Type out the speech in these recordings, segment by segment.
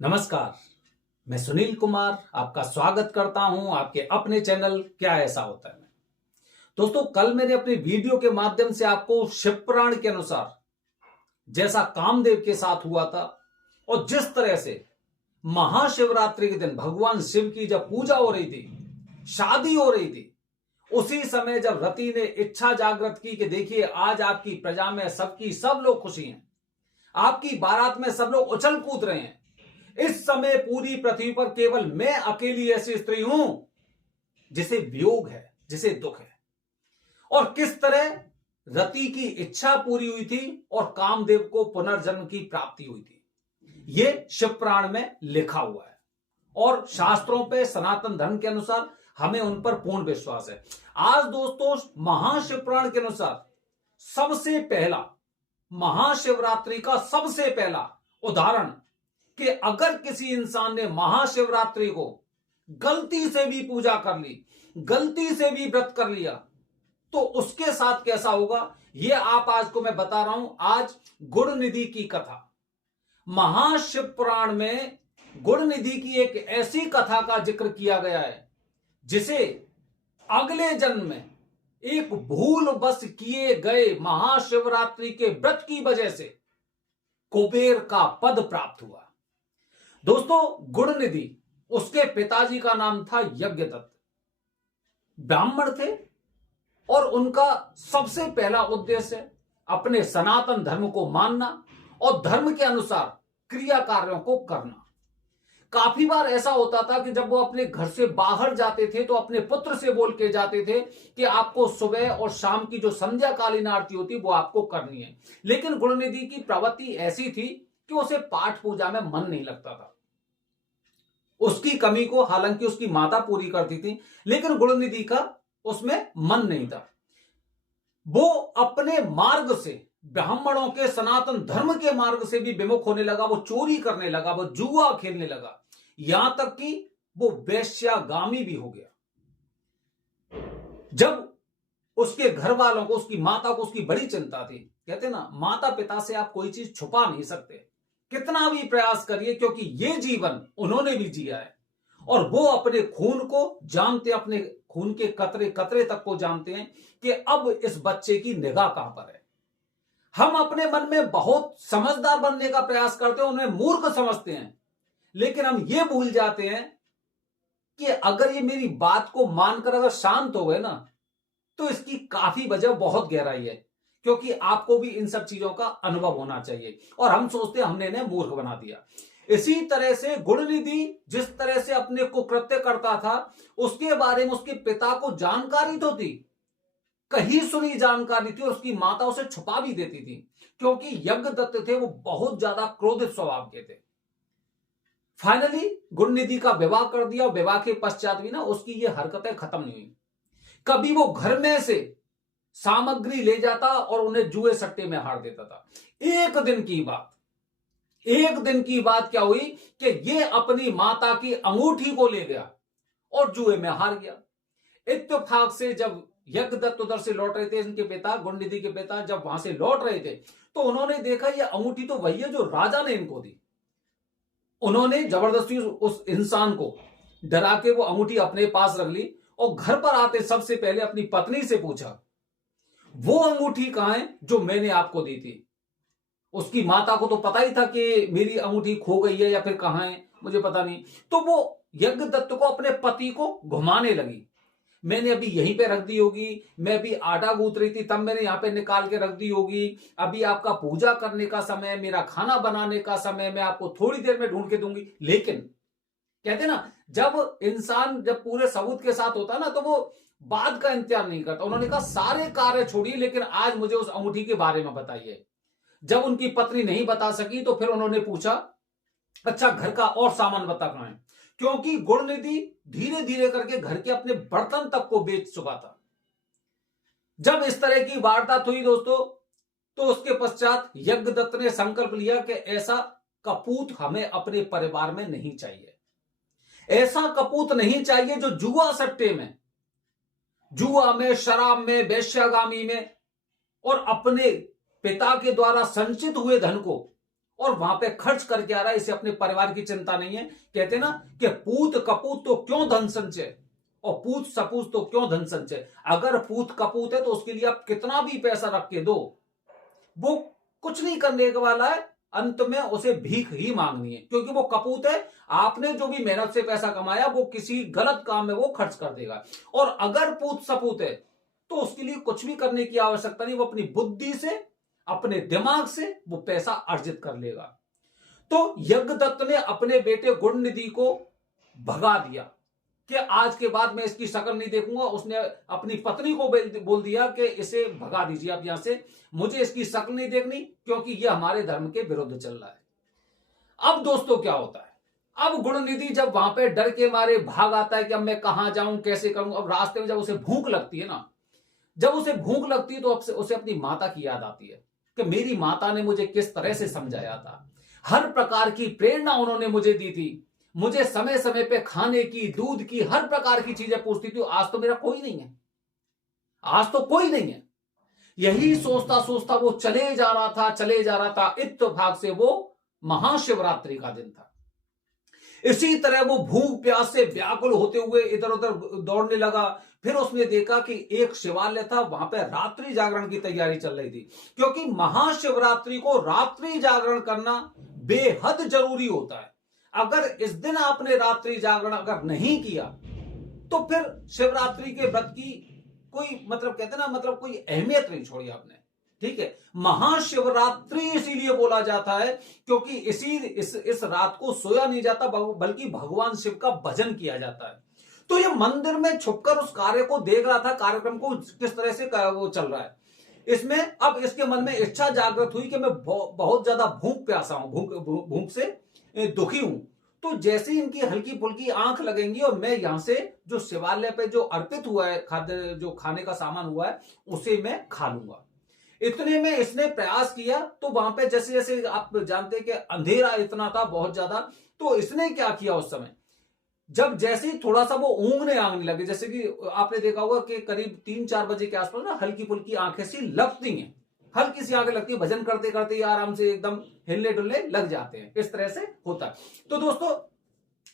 नमस्कार। मैं सुनील कुमार आपका स्वागत करता हूं आपके अपने चैनल क्या ऐसा होता है। दोस्तों, कल मैंने अपनी वीडियो के माध्यम से आपको शिव पुराण के अनुसार जैसा कामदेव के साथ हुआ था और जिस तरह से महाशिवरात्रि के दिन भगवान शिव की जब पूजा हो रही थी, शादी हो रही थी, उसी समय जब रति ने इच्छा जागृत की कि देखिए आज आपकी प्रजा में सब लोग खुशी हैं, आपकी बारात में सब लोग उछल कूद रहे हैं, इस समय पूरी पृथ्वी पर केवल मैं अकेली ऐसी स्त्री हूं जिसे वियोग है, जिसे दुख है। और किस तरह रति की इच्छा पूरी हुई थी और कामदेव को पुनर्जन्म की प्राप्ति हुई थी, यह शिव पुराण में लिखा हुआ है और शास्त्रों पे सनातन धर्म के अनुसार हमें उन पर पूर्ण विश्वास है। आज दोस्तों, महाशिव पुराण के अनुसार सबसे पहला महाशिवरात्रि का सबसे पहला उदाहरण कि अगर किसी इंसान ने महाशिवरात्रि को गलती से भी पूजा कर ली, गलती से भी व्रत कर लिया, तो उसके साथ कैसा होगा, यह आप आज को मैं बता रहा हूं। आज गुड़ निधि की कथा, महाशिव पुराण में गुड़ निधि की एक ऐसी कथा का जिक्र किया गया है जिसे अगले जन्म में एक भूल बस किए गए महाशिवरात्रि के व्रत की वजह से कुबेर का पद प्राप्त हुआ। दोस्तों, गुड़ निधि, उसके पिताजी का नाम था यज्ञदत्त, ब्राह्मण थे और उनका सबसे पहला उद्देश्य अपने सनातन धर्म को मानना और धर्म के अनुसार क्रिया कार्यों को करना। काफी बार ऐसा होता था कि जब वो अपने घर से बाहर जाते थे तो अपने पुत्र से बोल के जाते थे कि आपको सुबह और शाम की जो संध्या कालीन आरती होती वो आपको करनी है। लेकिन गुड़ निधि की प्रवृत्ति ऐसी थी कि उसे पाठ पूजा में मन नहीं लगता था। उसकी कमी को हालांकि उसकी माता पूरी करती थी, लेकिन गुड़ निधि का उसमें मन नहीं था। वो अपने मार्ग से, ब्राह्मणों के सनातन धर्म के मार्ग से भी विमुख होने लगा। वो चोरी करने लगा, वो जुआ खेलने लगा, यहां तक कि वो वेश्यागामी भी हो गया। जब उसके घर वालों को, उसकी माता को उसकी बड़ी चिंता थी। कहते ना, माता पिता से आप कोई चीज छुपा नहीं सकते, कितना भी प्रयास करिए, क्योंकि ये जीवन उन्होंने भी जिया है और वो अपने खून को जानते, अपने खून के कतरे कतरे तक को जानते हैं कि अब इस बच्चे की निगाह कहां पर है। हम अपने मन में बहुत समझदार बनने का प्रयास करते हैं, उन्हें मूर्ख समझते हैं, लेकिन हम ये भूल जाते हैं कि अगर ये मेरी बात को मानकर अगर शांत हो गए ना, तो इसकी काफी वजह बहुत गहराई है, क्योंकि आपको भी इन सब चीजों का अनुभव होना चाहिए। और हम सोचते हैं हमने इन्हें मूर्ख बना दिया। इसी तरह से गुड़ निधि जिस तरह से अपने को कृत्य करता था, उसके बारे में उसके पिता को जानकारी तो थी, कहीं सुनी जानकारी थी, और उसकी माता उसे छुपा भी देती थी, क्योंकि यज्ञदत्त थे वो बहुत ज्यादा क्रोधित स्वभाव के थे। फाइनली गुड़ निधि का विवाह कर दिया। विवाह के पश्चात भी ना उसकी ये हरकतें खत्म नहीं हुई। कभी वो घर में से सामग्री ले जाता और उन्हें जुए सट्टे में हार देता था। एक दिन की बात क्या हुई कि ये अपनी माता की अंगूठी को ले गया और जुए में हार गया। इत्तेफाक से जब यज्ञदत्त उधर से लौट रहे थे, इनके पिता, गुड़ निधि के पिता जब वहां से लौट रहे थे, तो उन्होंने देखा ये अंगूठी तो वही है जो राजा ने इनको दी। उन्होंने जबरदस्ती उस इंसान को डरा के वो अंगूठी अपने पास रख ली और घर पर आते सबसे पहले अपनी पत्नी से पूछा, वो अंगूठी कहां है जो मैंने आपको दी थी। उसकी माता को तो पता ही था कि मेरी अंगूठी खो गई है या फिर कहां है, मुझे पता नहीं। तो वो यज्ञदत्त को, अपने पति को घुमाने लगी। मैंने अभी यहीं पे रख दी होगी, मैं अभी आटा गूंथ रही थी तब मैंने यहां पे निकाल के रख दी होगी, अभी आपका पूजा करने का समय, मेरा खाना बनाने का समय, मैं आपको थोड़ी देर में ढूंढ के दूंगी। लेकिन कहते ना, जब इंसान जब पूरे सबूत के साथ होता ना, तो वो बाद का इंतजार नहीं करता। उन्होंने कहा सारे कार्य छोड़िए, लेकिन आज मुझे उस अंगूठी के बारे में बताइए। जब उनकी पत्नी नहीं बता सकी तो फिर उन्होंने पूछा, अच्छा घर का और सामान बता कहां है, क्योंकि गुड़ निधि धीरे धीरे करके घर के अपने बर्तन तक को बेच चुका था। जब इस तरह की वारदात हुई दोस्तों, तो उसके पश्चात यज्ञदत्त ने संकल्प लिया कि ऐसा कपूत हमें अपने परिवार में नहीं चाहिए। ऐसा कपूत नहीं चाहिए जो जुआ सट्टे में, जुआ में, शराब में, वेश्यागामी में और अपने पिता के द्वारा संचित हुए धन को और वहां पे खर्च करके आ रहा है, इसे अपने परिवार की चिंता नहीं है। कहते ना कि पूत कपूत तो क्यों धन संचय और पूत सपूत तो क्यों धन संचय। अगर पूत कपूत है तो उसके लिए आप कितना भी पैसा रख के दो, वो कुछ नहीं करने वाला है, अंत में उसे भीख ही मांगनी है, क्योंकि वो कपूत है। आपने जो भी मेहनत से पैसा कमाया वो किसी गलत काम में वो खर्च कर देगा। और अगर पूत सपूत है तो उसके लिए कुछ भी करने की आवश्यकता नहीं, वो अपनी बुद्धि से, अपने दिमाग से वो पैसा अर्जित कर लेगा। तो यज्ञदत्त ने अपने बेटे गुणनिधि को भगा दिया कि आज के बाद मैं इसकी शक्ल नहीं देखूंगा। उसने अपनी पत्नी को बोल दिया कि इसे भगा दीजिए आप यहां से, मुझे इसकी शक्ल नहीं देखनी, क्योंकि यह हमारे धर्म के विरुद्ध चल रहा है। अब दोस्तों क्या होता है, अब गुणनिधि जब वहां पे डर के मारे भाग आता है कि अब मैं कहां जाऊं, कैसे करूं। अब रास्ते में जब उसे भूख लगती है ना, जब उसे भूख लगती है तो उसे अपनी माता की याद आती है कि मेरी माता ने मुझे किस तरह से समझाया था, हर प्रकार की प्रेरणा उन्होंने मुझे दी थी, मुझे समय समय पे खाने की, दूध की, हर प्रकार की चीजें पूछती थी। आज तो मेरा कोई नहीं है, आज तो कोई नहीं है। यही सोचता सोचता वो चले जा रहा था। इत्तेफाक से वो महाशिवरात्रि का दिन था। इसी तरह वो भूख प्यास से व्याकुल होते हुए इधर उधर दौड़ने लगा। फिर उसने देखा कि एक शिवालय था, वहां पर रात्रि जागरण की तैयारी चल रही थी, क्योंकि महाशिवरात्रि को रात्रि जागरण करना बेहद जरूरी होता है। अगर इस दिन आपने रात्रि जागरण अगर नहीं किया तो फिर शिवरात्रि के व्रत की कोई मतलब, कहते ना, मतलब कोई अहमियत नहीं छोड़ी आपने। ठीक है, महाशिवरात्रि इसीलिए बोला जाता है क्योंकि इस रात को सोया नहीं जाता, बल्कि भगवान शिव का भजन किया जाता है। तो ये मंदिर में छुपकर उस कार्य को देख रहा था, कार्यक्रम को किस तरह से वो चल रहा है। इसमें अब इसके मन में इच्छा जागृत हुई कि मैं बहुत ज्यादा भूख प्यासा हूं, भूख से दुखी हूं। तो जैसे ही इनकी हल्की फुल्की आंख लगेंगी और मैं यहां से जो शिवालय पे जो अर्पित हुआ है खाद्य, जो खाने का सामान हुआ है, उसे मैं खा लूंगा। इतने में इसने प्रयास किया तो वहां पे जैसे जैसे आप जानते हैं कि अंधेरा इतना था बहुत ज्यादा, तो इसने क्या किया उस समय, जब जैसे ही थोड़ा सा वो ऊँगने आंगने लगे, जैसे कि आपने देखा होगा कि करीब 3-4 बजे के आसपास ना हल्की फुल्की आंखें सी लगती हैं, हल्की सी आंखें लगती है, भजन करते करते आराम से एकदम हिलने डुलने लग जाते हैं, इस तरह से होता है। तो दोस्तों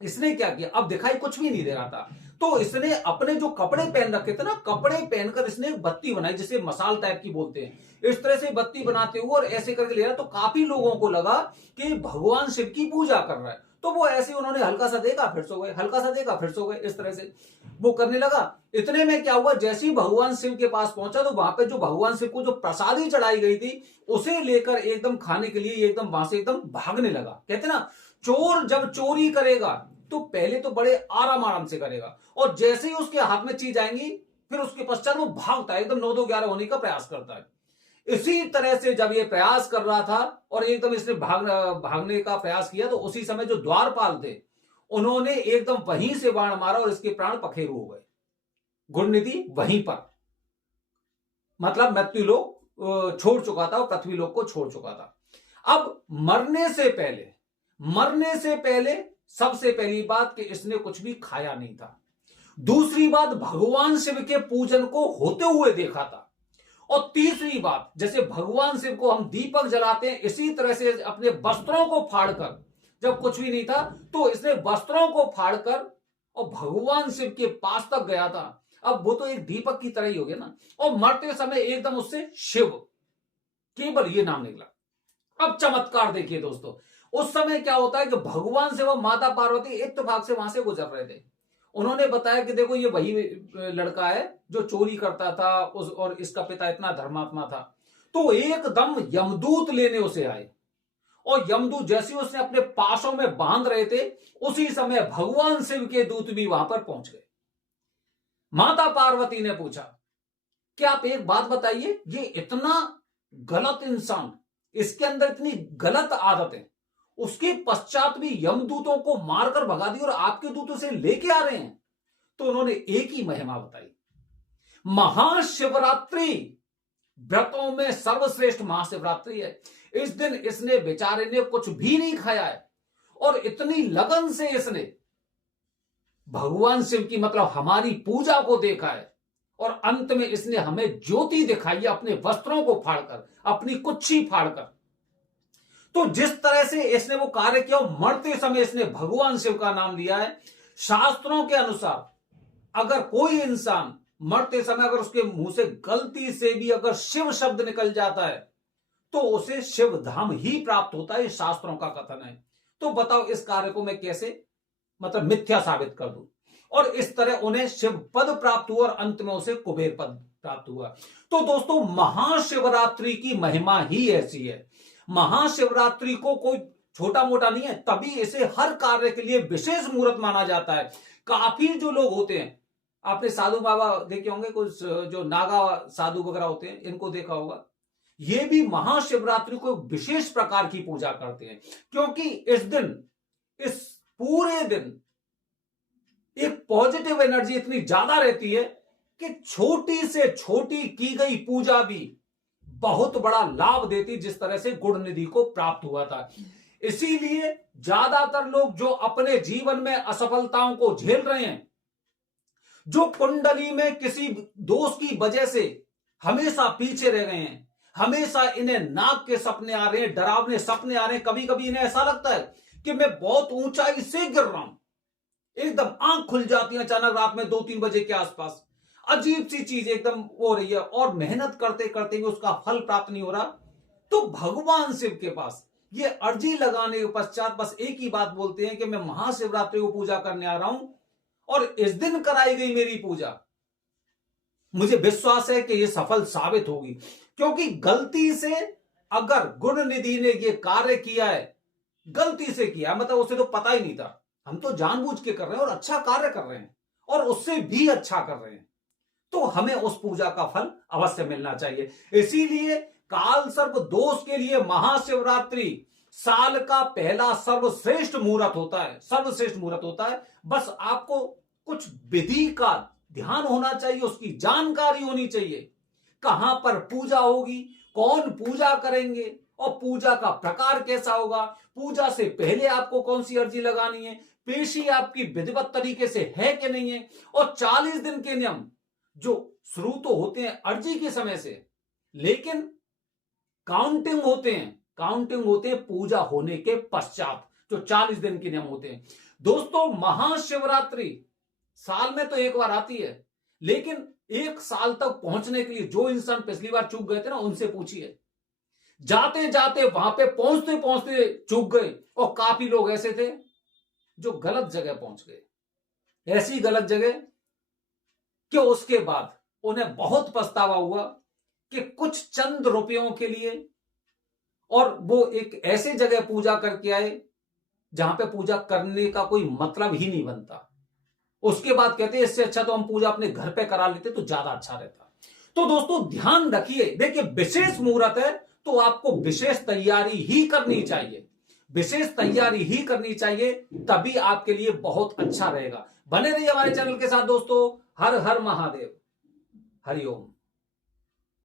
इसने क्या किया, अब दिखाई कुछ भी नहीं दे रहा था, तो इसने अपने जो कपड़े पहन रखे थे ना, कपड़े पहनकर इसने एक बत्ती बनाई, जिसे मसाल टाइप की बोलते हैं। इस तरह से बत्ती बनाते हुए और ऐसे करके ले रहा, तो काफी लोगों को लगा कि भगवान शिव की पूजा कर रहा है। तो वो ऐसे उन्होंने हल्का सा देखा फिर सो गए, हल्का सा देखा फिर सो गए, इस तरह से वो करने लगा। इतने में क्या हुआ, जैसे ही भगवान शिव के पास पहुंचा तो वहां पे जो भगवान शिव को जो प्रसादी चढ़ाई गई थी उसे लेकर एकदम खाने के लिए एकदम वहां से एकदम भागने लगा। कहते ना, चोर जब चोरी करेगा तो पहले तो बड़े आराम आराम से करेगा, और जैसे ही उसके हाथ में चीज आएंगी फिर उसके पश्चात वो भागता है, एकदम 9-2-11 होने का प्रयास करता है। इसी तरह से जब ये प्रयास कर रहा था और एकदम इसने भागने का प्रयास किया, तो उसी समय जो द्वारपाल थे उन्होंने एकदम वहीं से बाण मारा और इसके प्राण पखेरु हो गए। गुणनिधि वहीं पर, मतलब मृत्यु लोक छोड़ चुका था और पृथ्वी लोक को छोड़ चुका था। अब मरने से पहले सबसे पहली बात कि इसने कुछ भी खाया नहीं था। दूसरी बात, भगवान शिव के पूजन को होते हुए देखा था। और तीसरी बात, जैसे भगवान शिव को हम दीपक जलाते हैं, इसी तरह से अपने वस्त्रों को फाड़कर, जब कुछ भी नहीं था तो इसने वस्त्रों को फाड़कर और भगवान शिव के पास तक गया था। अब वो तो एक दीपक की तरह ही हो गया ना, और मरते समय एकदम उससे शिव केवल ये नाम निकला। अब चमत्कार देखिए दोस्तों, उस समय क्या होता है कि भगवान शिव और माता पार्वती इत्तेफाक से वहां से गुजर रहे थे। उन्होंने बताया कि देखो ये वही लड़का है जो चोरी करता था और इसका पिता इतना धर्मात्मा था। तो एकदम यमदूत लेने उसे आए, और यमदूत जैसे उसने अपने पासों में बांध रहे थे, उसी समय भगवान शिव के दूत भी वहां पर पहुंच गए। माता पार्वती ने पूछा कि आप एक बात बताइए, ये इतना गलत इंसान, इसके अंदर इतनी गलत आदतें, उसके पश्चात भी यमदूतों को मारकर भगा दी और आपके दूत उसे लेके आ रहे हैं। तो उन्होंने एक ही महिमा बताई, महाशिवरात्रि व्रतों में सर्वश्रेष्ठ महाशिवरात्रि है। इस दिन इसने बेचारे ने कुछ भी नहीं खाया है, और इतनी लगन से इसने भगवान शिव की, मतलब हमारी पूजा को देखा है, और अंत में इसने हमें ज्योति दिखाई है अपने वस्त्रों को फाड़कर, अपनी कुच्छी फाड़कर। तो जिस तरह से इसने वो कार्य किया, मरते समय इसने भगवान शिव का नाम लिया है। शास्त्रों के अनुसार अगर कोई इंसान मरते समय अगर उसके मुंह से गलती से भी अगर शिव शब्द निकल जाता है तो उसे शिव धाम ही प्राप्त होता है, शास्त्रों का कथन है। तो बताओ इस कार्य को मैं कैसे मतलब मिथ्या साबित कर दूं। और इस तरह उन्हें शिव पद प्राप्त हुआ और अंत में उसे कुबेर पद प्राप्त हुआ। तो दोस्तों महाशिवरात्रि की महिमा ही ऐसी है। महाशिवरात्रि को कोई छोटा मोटा नहीं है, तभी इसे हर कार्य के लिए विशेष मुहूर्त माना जाता है। काफी जो लोग होते हैं, आपने साधु बाबा देखे होंगे, कुछ जो नागा साधु वगैरह होते हैं इनको देखा होगा, ये भी महाशिवरात्रि को विशेष प्रकार की पूजा करते हैं, क्योंकि इस दिन, इस पूरे दिन एक पॉजिटिव एनर्जी इतनी ज्यादा रहती है कि छोटी से छोटी की गई पूजा भी बहुत बड़ा लाभ देती, जिस तरह से गुण निधि को प्राप्त हुआ था। इसीलिए ज्यादातर लोग जो अपने जीवन में असफलताओं को झेल रहे हैं, जो कुंडली में किसी दोष की वजह से हमेशा पीछे रह गए हैं, हमेशा इन्हें नाग के सपने आ रहे हैं, डरावने सपने आ रहे हैं, कभी कभी इन्हें ऐसा लगता है कि मैं बहुत ऊंचाई से गिर रहा हूं, एकदम आंख खुल जाती है अचानक रात में 2-3 बजे के आसपास, अजीब सी चीज एकदम हो रही है और मेहनत करते करते भी उसका फल प्राप्त नहीं हो रहा। तो भगवान शिव के पास ये अर्जी लगाने के पश्चात बस एक ही बात बोलते हैं कि मैं महाशिवरात्रि को पूजा करने आ रहा हूं और इस दिन कराई गई मेरी पूजा मुझे विश्वास है कि ये सफल साबित होगी, क्योंकि गलती से अगर गुण निधि ने ये कार्य किया है, गलती से किया मतलब उसे तो पता ही नहीं था, हम तो जानबूझ के कर रहे हैं और अच्छा कार्य कर रहे हैं और उससे भी अच्छा कर रहे हैं, तो हमें उस पूजा का फल अवश्य मिलना चाहिए। इसीलिए काल सर्प दोष के लिए महाशिवरात्रि साल का पहला सर्वश्रेष्ठ मुहूर्त होता है, सर्वश्रेष्ठ मुहूर्त होता है। बस आपको कुछ विधि का ध्यान होना चाहिए, उसकी जानकारी होनी चाहिए, कहां पर पूजा होगी, कौन पूजा करेंगे और पूजा का प्रकार कैसा होगा, पूजा से पहले आपको कौन सी अर्जी लगानी है, पेशी आपकी विधिवत तरीके से है कि नहीं है, और 40 दिन के नियम जो शुरू तो होते हैं अर्जी के समय से, लेकिन काउंटिंग होते हैं पूजा होने के पश्चात, जो 40 दिन के नियम होते हैं। दोस्तों महाशिवरात्रि साल में तो एक बार आती है, लेकिन एक साल तक पहुंचने के लिए जो इंसान पिछली बार चूक गए थे ना, उनसे पूछिए, जाते जाते वहां पे पहुंचते पहुंचते चूक गए, और काफी लोग ऐसे थे जो गलत जगह पहुंच गए, ऐसी गलत जगह कि उसके बाद उन्हें बहुत पछतावा हुआ कि कुछ चंद रुपयों के लिए, और वो एक ऐसे जगह पूजा करके आए जहां पे पूजा करने का कोई मतलब ही नहीं बनता। उसके बाद कहते हैं इससे अच्छा तो हम पूजा अपने घर पे करा लेते तो ज्यादा अच्छा रहता। तो दोस्तों ध्यान रखिए, देखिए विशेष मुहूर्त है तो आपको विशेष तैयारी ही करनी चाहिए, विशेष तैयारी ही करनी चाहिए, तभी आपके लिए बहुत अच्छा रहेगा। बने रहिए हमारे चैनल के साथ दोस्तों। हर हर महादेव, हरिओम।